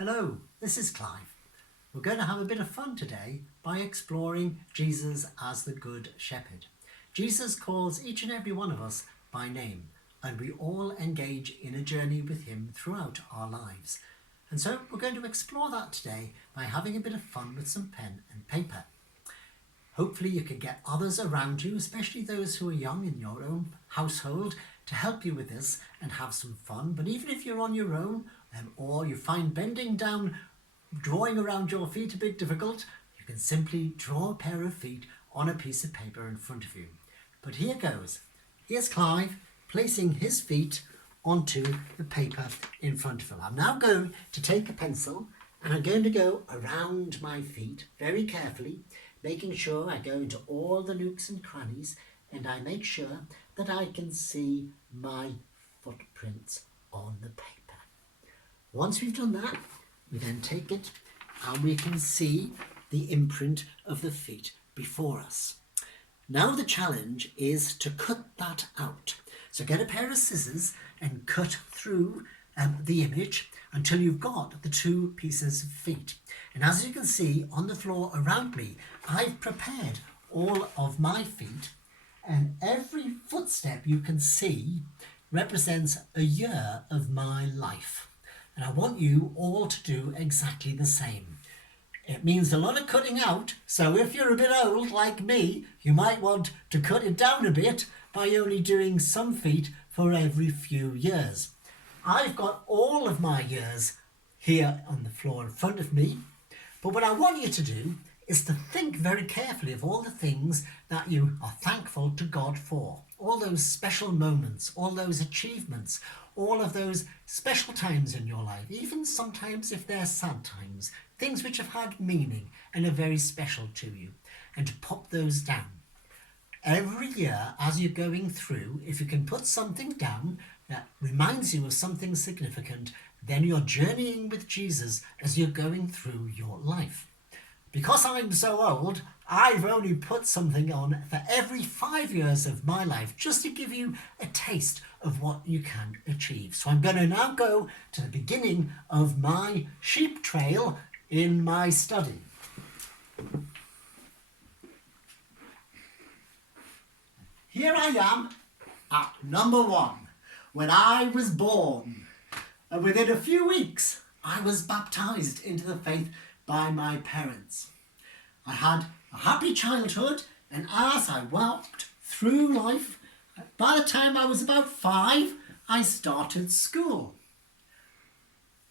Hello, this is Clive. We're going to have a bit of fun today by exploring Jesus as the Good Shepherd. Jesus calls each and every one of us by name, and we all engage in a journey with him throughout our lives. And so we're going to explore that today by having a bit of fun with some pen and paper. Hopefully you can get others around you, especially those who are young in your own household, to help you with this and have some fun. But even if you're on your own or you find bending down, drawing around your feet a bit difficult, you can simply draw a pair of feet on a piece of paper in front of you. But here goes. Here's Clive placing his feet onto the paper in front of him. I'm now going to take a pencil and I'm going to go around my feet very carefully, making sure I go into all the nooks and crannies and I make sure that I can see my footprints on the paper. Once we've done that, we then take it and we can see the imprint of the feet before us. Now the challenge is to cut that out. So get a pair of scissors and cut through the image until you've got the two pieces of feet. And as you can see on the floor around me, I've prepared all of my feet, and every footstep you can see represents a year of my life. And I want you all to do exactly the same. It means a lot of cutting out, so if you're a bit old like me, you might want to cut it down a bit by only doing some feet for every few years. I've got all of my years here on the floor in front of me, but what I want you to do is to think very carefully of all the things that you are thankful to God for. All those special moments, all those achievements, all of those special times in your life, even sometimes if they're sad times, things which have had meaning and are very special to you, and to pop those down. Every year as you're going through, if you can put something down that reminds you of something significant, then you're journeying with Jesus as you're going through your life. Because I'm so old, I've only put something on for every 5 years of my life, just to give you a taste of what you can achieve. So I'm going to now go to the beginning of my sheep trail in my study. Here I am at number 1, when I was born. And within a few weeks, I was baptized into the faith by my parents. I had a happy childhood, and as I walked through life, by the time I was about 5, I started school.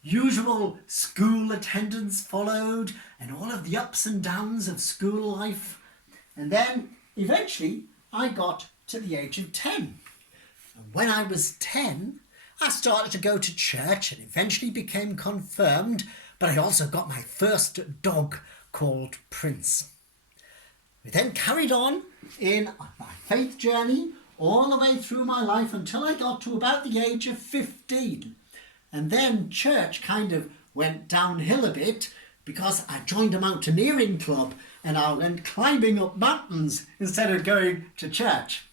Usual school attendance followed, and all of the ups and downs of school life. And then, eventually, I got to the age of 10. And when I was 10, I started to go to church and eventually became confirmed, but I also got my first dog called Prince. We then carried on in my faith journey all the way through my life until I got to about the age of 15. And then church kind of went downhill a bit because I joined a mountaineering club and I went climbing up mountains instead of going to church.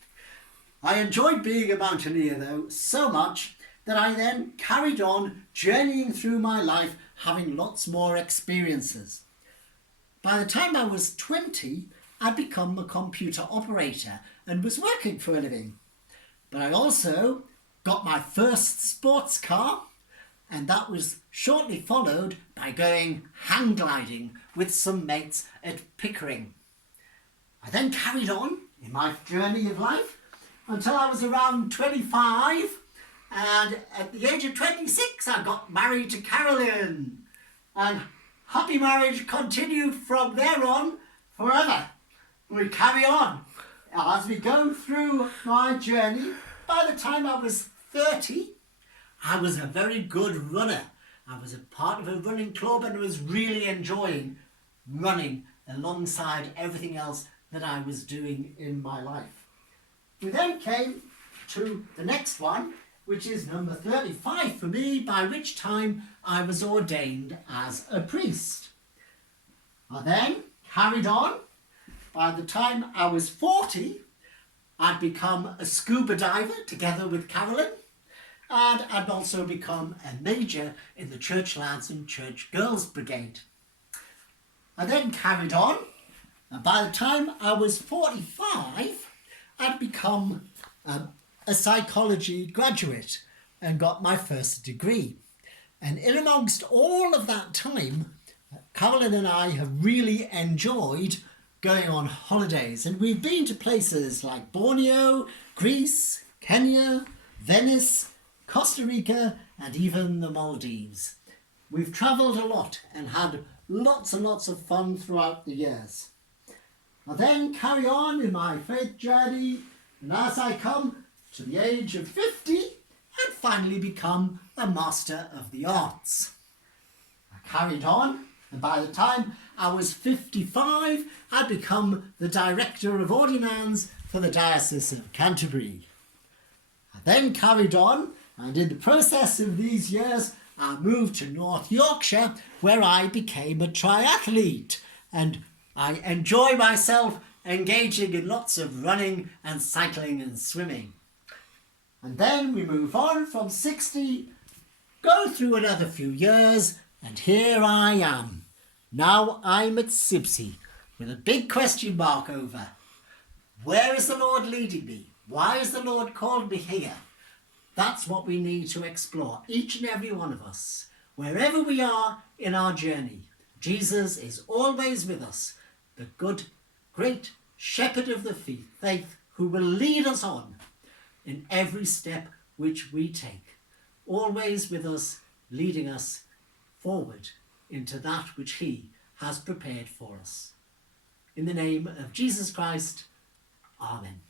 I enjoyed being a mountaineer though so much that I then carried on journeying through my life, having lots more experiences. By the time I was 20, I'd become a computer operator and was working for a living. But I also got my first sports car, and that was shortly followed by going hang gliding with some mates at Pickering. I then carried on in my journey of life until I was around 25, and at the age of 26 I got married to Carolyn, and happy marriage continued from there on forever. We carry on as we go through my journey. By the time I was 30, I was a very good runner. I was a part of a running club and was really enjoying running alongside everything else that I was doing in my life. We then came to the next one, which is number 35 for me, by which time I was ordained as a priest. I then carried on. By the time I was 40, I'd become a scuba diver together with Carolyn, and I'd also become a major in the Church Lads and Church Girls Brigade. I then carried on, and by the time I was 45, I'd become a psychology graduate and got my first degree. And in amongst all of that time, Carolyn and I have really enjoyed going on holidays, and we've been to places like Borneo, Greece, Kenya, Venice, Costa Rica, and even the Maldives. We've travelled a lot and had lots and lots of fun throughout the years. I then carry on in my faith journey, and as I come to the age of 50, I'd finally become a Master of the Arts. I carried on, and by the time I was 55, I'd become the Director of Ordinands for the Diocese of Canterbury. I then carried on, and in the process of these years, I moved to North Yorkshire, where I became a triathlete, and I enjoy myself engaging in lots of running and cycling and swimming. And then we move on from 60, go through another few years, and here I am. Now I'm at Sibsey, with a big question mark over. Where is the Lord leading me? Why has the Lord called me here? That's what we need to explore, each and every one of us. Wherever we are in our journey, Jesus is always with us, the good, great shepherd of the faith who will lead us on in every step which we take, always with us, leading us forward into that which he has prepared for us. In the name of Jesus Christ, Amen.